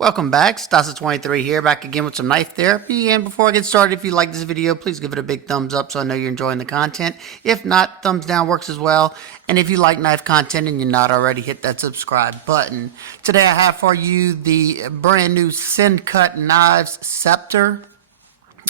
Welcome back, Stasa23 here, back again with some knife therapy. And before I get started, if you like this video, please give it a big thumbs up so I know you're enjoying the content. If not, thumbs down works as well. And if you like knife content and you're not already, hit that subscribe button. Today I have for you the brand new Sencut knives Scepter.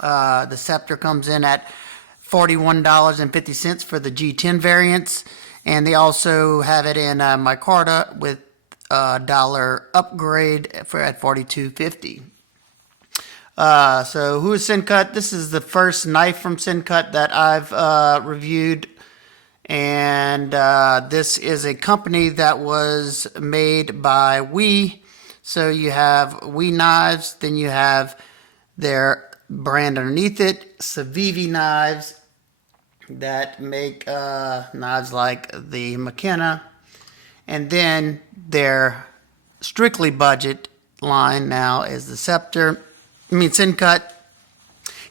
The Scepter comes in at $41.50 for the G10 variants. And they also have it in micarta with dollar upgrade for at $42.50. So who is Sencut? This is the first knife from Sencut that I've reviewed, and this is a company that was made by We. So you have We knives, then you have their brand underneath it, Civivi knives, that make knives like the McKenna. And then their strictly budget line now is the Scepter. Sencut.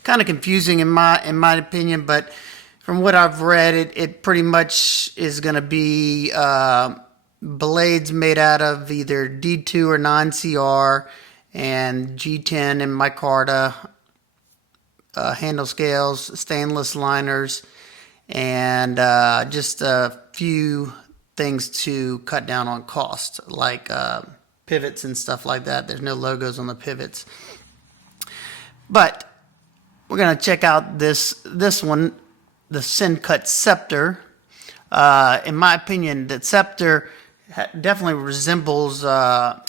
Kind of confusing in my opinion, but from what I've read, it pretty much is going to be blades made out of either D2 or 9CR and G10 and micarta, handle scales, stainless liners, and just a few things to cut down on cost, like pivots and stuff like that. There's no logos on the pivots, but we're gonna check out this one, the Sencut Scepter. In my opinion, that Scepter definitely resembles the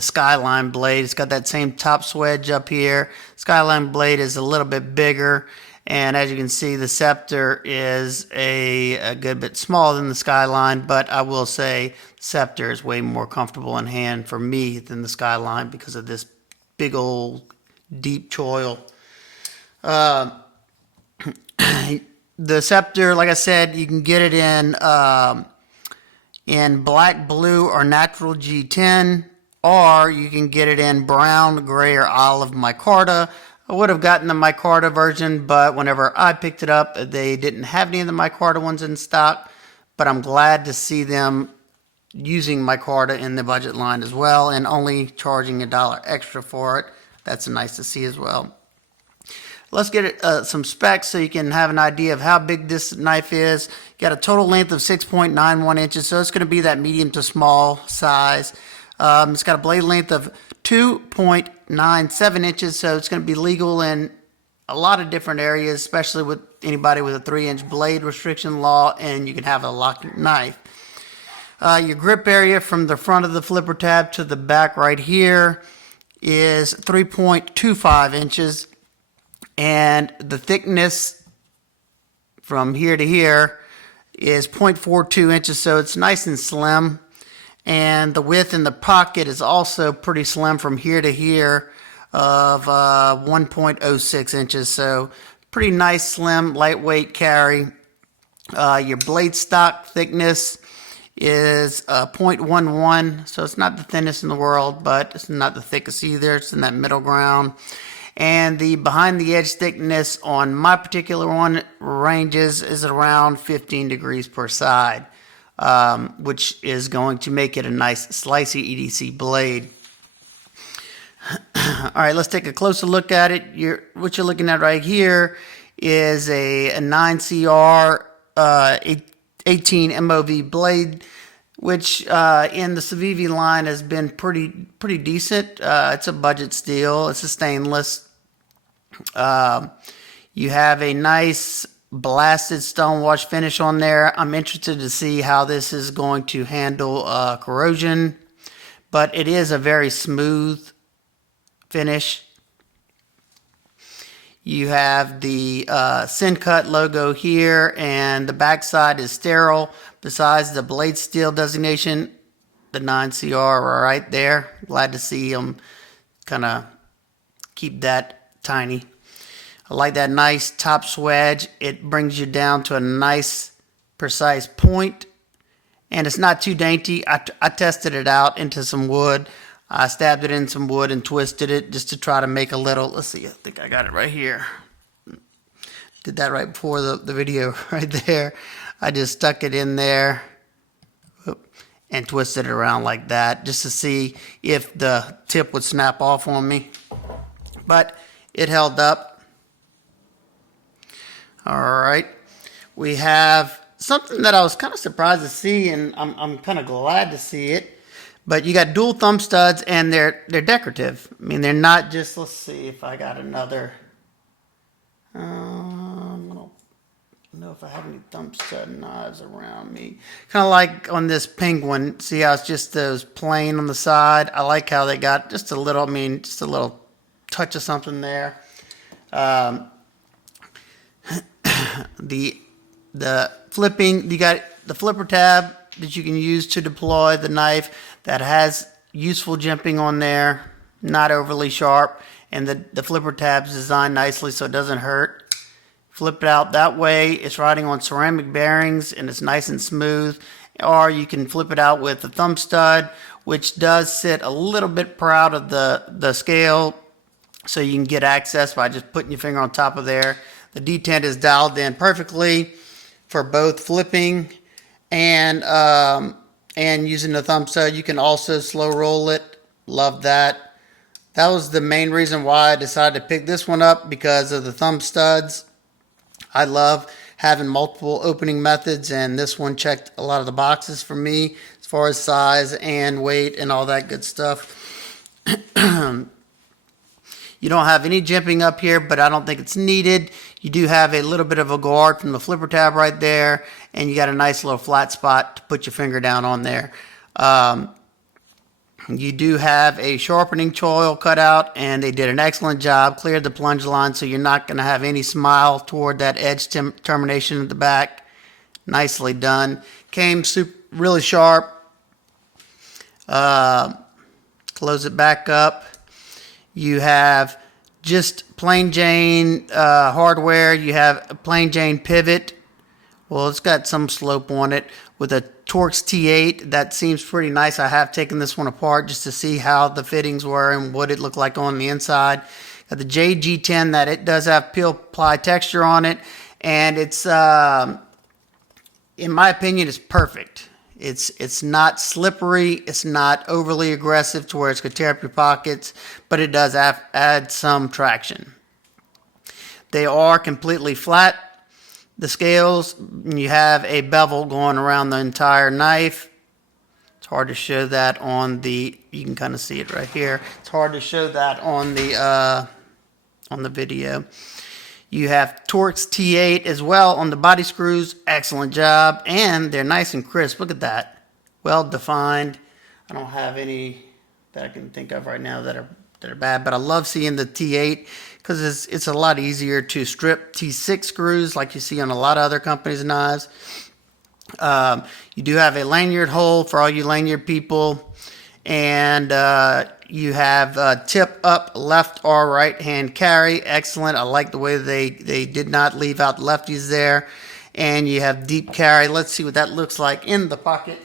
Skyline blade. It's got that same top swedge up here. Skyline blade is a little bit bigger. And as you can see, the Scepter is a good bit smaller than the Skyline, but I will say Scepter is way more comfortable in hand for me than the Skyline because of this big old deep choil. The Scepter, like I said, you can get it in black, blue, or natural G10, or you can get it in brown, gray, or olive micarta. I would have gotten the micarta version, but whenever I picked it up, they didn't have any of the micarta ones in stock. But I'm glad to see them using micarta in the budget line as well, and only charging $1 extra for it. That's nice to see as well. Let's get some specs so you can have an idea of how big this knife is. Got a total length of 6.91 inches, so it's going to be that medium to small size. It's got a blade length of 2.97 inches, so it's going to be legal in a lot of different areas, especially with anybody with a 3-inch blade restriction law, and you can have a locked knife. Your grip area from the front of the flipper tab to the back right here is 3.25 inches, and the thickness from here to here is 0.42 inches, so it's nice and slim. And the width in the pocket is also pretty slim from here to here of 1.06 inches. So pretty nice, slim, lightweight carry. Your blade stock thickness is 0.11. So it's not the thinnest in the world, but it's not the thickest either. It's in that middle ground. And the behind the edge thickness on my particular one ranges is around 15 degrees per side. Which is going to make it a nice slicey EDC blade. All right, let's take a closer look at it. What you're looking at right here is a 9CR 18 MOV blade, which in the Civivi line has been pretty decent. It's a budget steel. It's a stainless. You have a nice blasted stonewash finish on there. I'm interested to see how this is going to handle corrosion, but it is a very smooth finish. You have the Sencut logo here, and the backside is sterile. Besides the blade steel designation, the 9CR are right there. Glad to see them kind of keep that tiny. I like that nice top swedge. It brings you down to a nice, precise point, and it's not too dainty. I tested it out into some wood. I stabbed it in some wood and twisted it just to try to make a little, let's see, I think I got it right here. Did that right before the video right there. I just stuck it in there and twisted it around like that just to see if the tip would snap off on me. But it held up. All right. We have something that I was kind of surprised to see, and I'm kind of glad to see it. But you got dual thumb studs, and they're decorative. I mean, they're not just, let's see if I got another. I don't know if I have any thumb stud knives around me. Kind of like on this penguin. See how it's just those plain on the side? I like how they got just a little, just a little touch of something there. The flipping, you got the flipper tab that you can use to deploy the knife that has useful jimping on there, not overly sharp, and the flipper tab's designed nicely so it doesn't hurt. Flip it out that way. It's riding on ceramic bearings and it's nice and smooth. Or you can flip it out with the thumb stud, which does sit a little bit proud of the scale, so you can get access by just putting your finger on top of there. The detent is dialed in perfectly for both flipping and using the thumb stud. You can also slow roll it. Love that. That was the main reason why I decided to pick this one up, because of the thumb studs. I love having multiple opening methods, and this one checked a lot of the boxes for me as far as size and weight and all that good stuff. You don't have any jimping up here, but I don't think it's needed. You do have a little bit of a guard from the flipper tab right there, and you got a nice little flat spot to put your finger down on there. You do have a sharpening choil cut out, and they did an excellent job. Cleared the plunge line, so you're not going to have any smile toward that edge termination at the back. Nicely done. Came really sharp. Close it back up. You have just plain Jane hardware. You have a plain Jane pivot. Well, it's got some slope on it with a Torx T8. That seems pretty nice. I have taken this one apart just to see how the fittings were and what it looked like on the inside. Got the JG10 that it does have peel ply texture on it, and it's in my opinion, it's perfect. It's not slippery. It's not overly aggressive to where it's going to tear up your pockets, but it does add some traction. They are completely flat. The scales, you have a bevel going around the entire knife. It's hard to show that on the, you can kind of see it right here. It's hard to show that on the video. You have Torx T8 as well on the body screws. Excellent job. And they're nice and crisp. Look at that. Well defined. I don't have any that I can think of right now that are bad, but I love seeing the T8 because it's a lot easier to strip T6 screws like you see on a lot of other companies' knives. You do have a lanyard hole for all you lanyard people, and you have tip up left or right hand carry. Excellent. I like the way they did not leave out lefties there. And you have deep carry. Let's see what that looks like in the pocket.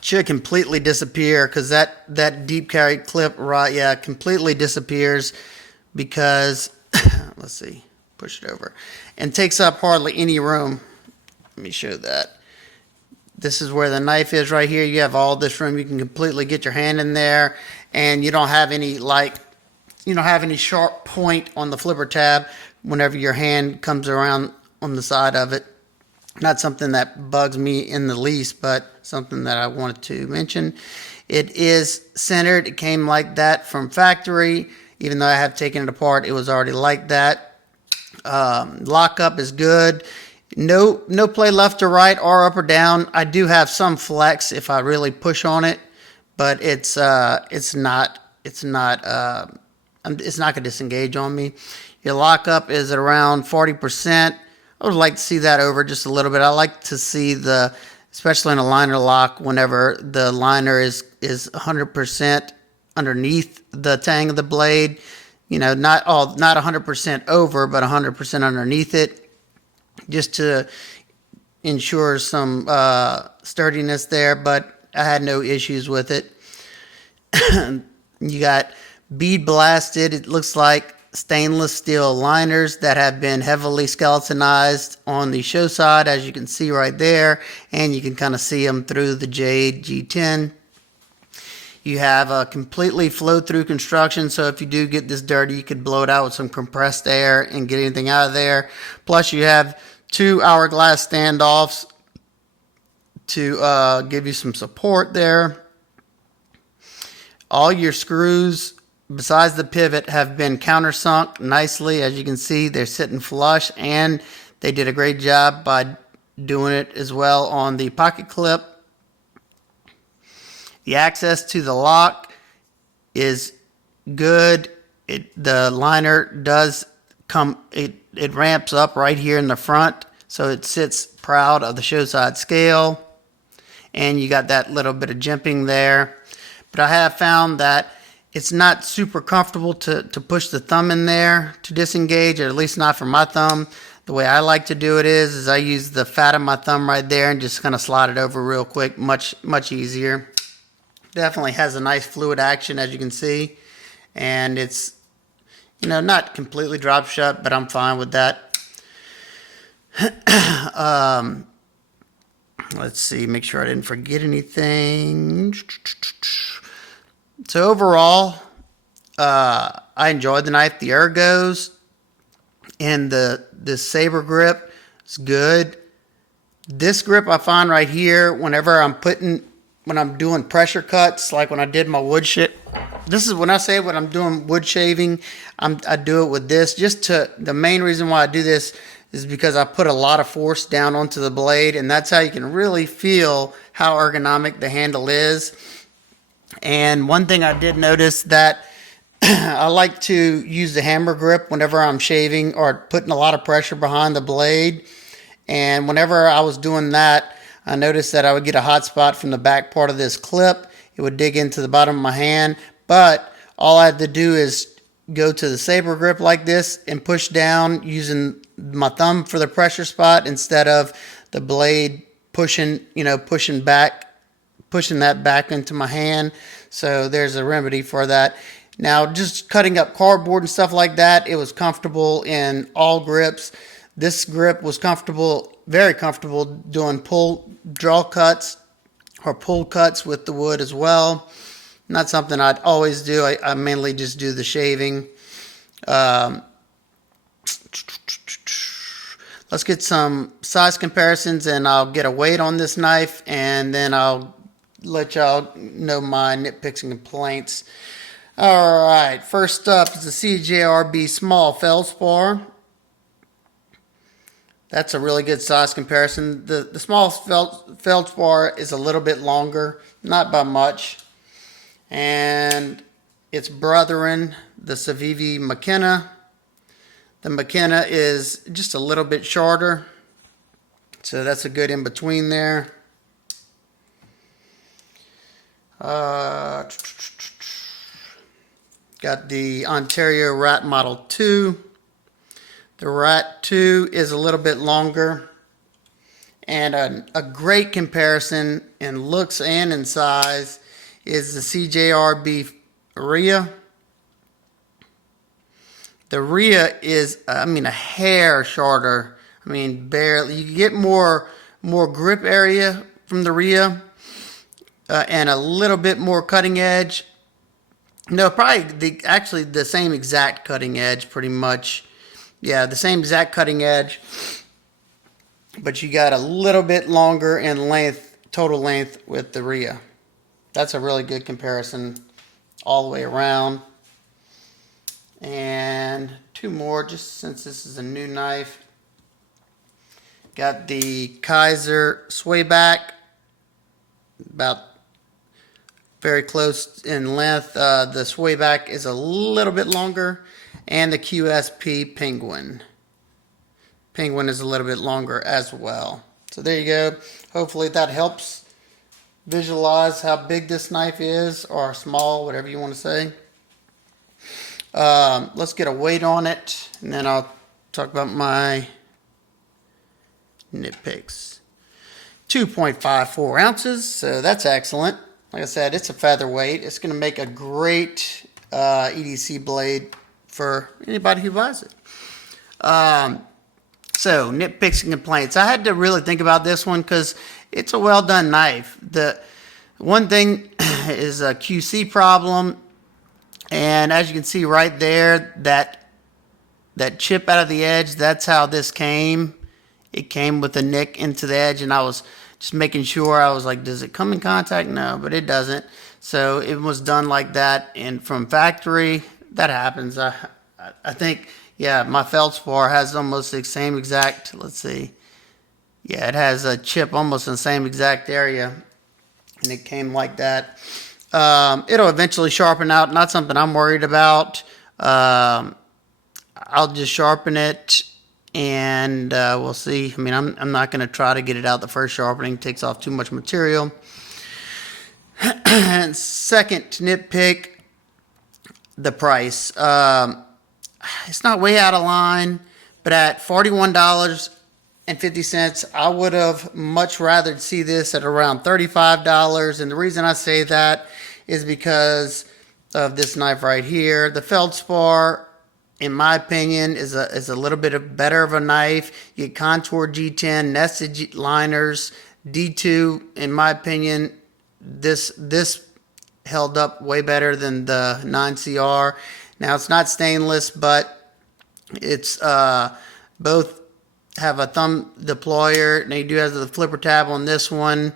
Should completely disappear because that deep carry clip, right? Yeah, completely disappears because let's see, push it over, and takes up hardly any room. Let me show that. This is where the knife is right here. You have all this room. You can completely get your hand in there, and you don't have any sharp point on the flipper tab whenever your hand comes around on the side of it. Not something that bugs me in the least, but something that I wanted to mention. It is centered. It came like that from factory. Even though I have taken it apart, it was already like that. Lockup is good. No play left or right or up or down. I do have some flex if I really push on it, but it's not going to disengage on me. Your lockup is at around 40%. I would like to see that over just a little bit. I like to see especially in a liner lock, whenever the liner is 100% underneath the tang of the blade. You know, not 100% over, but 100% underneath it, just to ensure some sturdiness there. But I had no issues with it. You got bead blasted. It looks like stainless steel liners that have been heavily skeletonized on the show side, as you can see right there, and you can kind of see them through the Jade G10. You have a completely flow-through construction, so if you do get this dirty, you could blow it out with some compressed air and get anything out of there. Plus, you have 2 hourglass standoffs to give you some support there. All your screws, besides the pivot, have been countersunk nicely. As you can see, they're sitting flush, and they did a great job by doing it as well on the pocket clip. The access to the lock is good. The liner does come, it ramps up right here in the front, so it sits proud of the show side scale, and you got that little bit of jimping there. But I have found that it's not super comfortable to push the thumb in there to disengage, or at least not for my thumb. The way I like to do it is I use the fat of my thumb right there and just kind of slide it over real quick. Much easier. Definitely has a nice fluid action, as you can see, and it's, you know, not completely drop shut, but I'm fine with that. Let's see, make sure I didn't forget anything. So overall, I enjoyed the knife. The ergos and the saber grip is good. This grip I find right here, whenever when I'm doing pressure cuts, like when I did my wood shit. This is when I say when I'm doing wood shaving, I do it with this. The main reason why I do this is because I put a lot of force down onto the blade, and that's how you can really feel how ergonomic the handle is. And one thing I did notice that I like to use the hammer grip whenever I'm shaving or putting a lot of pressure behind the blade. And whenever I was doing that, I noticed that I would get a hot spot from the back part of this clip. It would dig into the bottom of my hand, but all I had to do is go to the saber grip like this and push down using my thumb for the pressure spot instead of the blade pushing that back into my hand. So there's a remedy for that. Now, just cutting up cardboard and stuff like that, it was comfortable in all grips. This grip was comfortable, very comfortable doing draw cuts or pull cuts with the wood as well. Not something I'd always do. I mainly just do the shaving. Let's get some size comparisons, and I'll get a weight on this knife, and then I'll let y'all know my nitpicks and complaints. All right, first up is the CJRB small feldspar. That's a really good size comparison. The small feldspar is a little bit longer, not by much. And its brethren, the Civivi McKenna. The McKenna is just a little bit shorter, so that's a good in between there. Got the Ontario Rat Model 2. The Rat 2 is a little bit longer, and a great comparison in looks and in size is the CJRB Rhea. The Rhea is, a hair shorter. Barely. You get more grip area from the Rhea, and a little bit more cutting edge. No, probably actually the same exact cutting edge, pretty much. Yeah, the same exact cutting edge, but you got a little bit longer in length, total length with the Rhea. That's a really good comparison all the way around. And two more, just since this is a new knife. Got the Kaiser swayback, about very close in length. The swayback is a little bit longer. And the QSP Penguin. Penguin is a little bit longer as well. So there you go. Hopefully that helps visualize how big this knife is, or small, whatever you want to say. Let's get a weight on it, and then I'll talk about my nitpicks. 2.54 ounces, so that's excellent. Like I said, it's a featherweight. It's going to make a great EDC blade for anybody who buys it. So nitpicks and complaints. I had to really think about this one because it's a well done knife. The one thing is a QC problem, and as you can see right there, that chip out of the edge, that's how this came. It came with a nick into the edge, and I was just making sure. I was like, does it come in contact? No, but it doesn't. So it was done like that, and from factory, that happens. I think, yeah, my feldspar has almost the same exact, let's see. Yeah, it has a chip almost in the same exact area, and it came like that. It'll eventually sharpen out, not something I'm worried about. I'll just sharpen it, and we'll see. I mean, I'm not going to try to get it out the first sharpening. It takes off too much material. And second nitpick, the price. It's not way out of line, but at $41.50, I would have much rather see this at around $35. And the reason I say that is because of this knife right here. The feldspar, in my opinion, is a little bit better of a knife. You get contour G10, nested liners, D2. In my opinion, this held up way better than the 9CR. Now, it's not stainless, but it's both have a thumb deployer, and they do have the flipper tab on this one.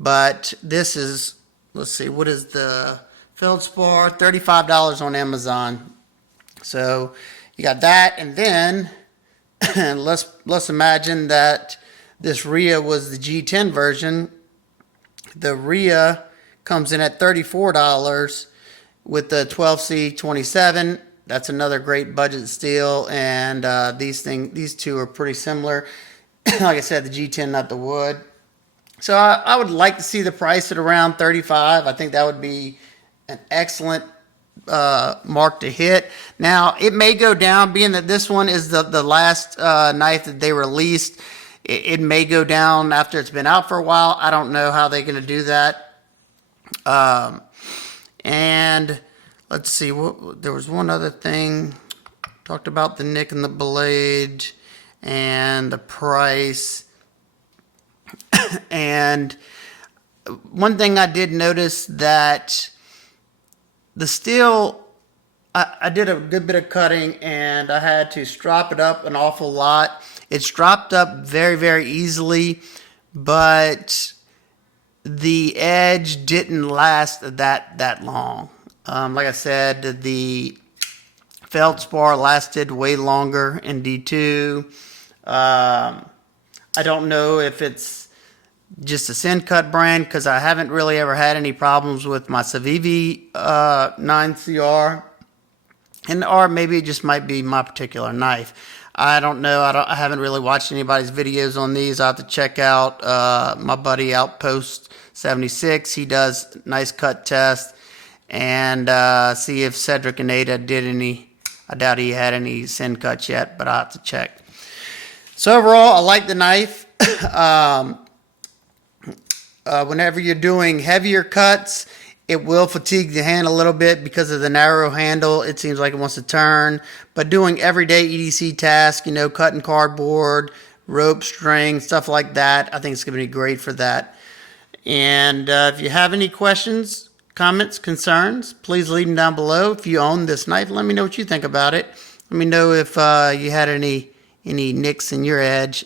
But this is, let's see, what is the feldspar? $35 on Amazon. So you got that, and then let's imagine that this Rhea was the G10 version. The Rhea comes in at $34 with the 12C27. That's another great budget steal, and these two are pretty similar. Like I said, the G10, not the wood. So I would like to see the price at around $35. I think that would be an excellent mark to hit. Now, it may go down, being that this one is the last knife that they released. It may go down after it's been out for a while. I don't know how they're going to do that. And let's see, there was one other thing. Talked about the nick and the blade and the price. And one thing I did notice, that the steel, I did a good bit of cutting, and I had to strop it up an awful lot. It's dropped up very, very easily, but the edge didn't last that long. Like I said, the feldspar lasted way longer in D2. I don't know if it's just a Sencut brand, because I haven't really ever had any problems with my Civivi 9CR, or maybe it just might be my particular knife. I don't know. I haven't really watched anybody's videos on these. I have to check out my buddy Outpost 76. He does nice cut test, and see if Cedric and Ada did any. I doubt he had any Sencuts yet, but I have to check. So overall, I like the knife. Whenever you're doing heavier cuts, it will fatigue the hand a little bit because of the narrow handle. It seems like it wants to turn. But doing everyday EDC tasks, cutting cardboard, rope, string, stuff like that, I think it's going to be great for that. And if you have any questions, comments, concerns, please leave them down below. If you own this knife, let me know what you think about it. Let me know if you had any nicks in your edge.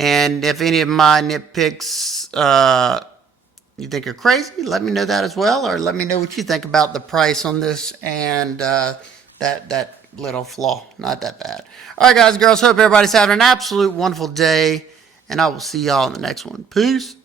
And if any of my nitpicks you think are crazy, let me know that as well, or let me know what you think about the price on this and that little flaw. Not that bad. All right, guys and girls, hope everybody's having an absolute wonderful day, and I will see y'all in the next one. Peace.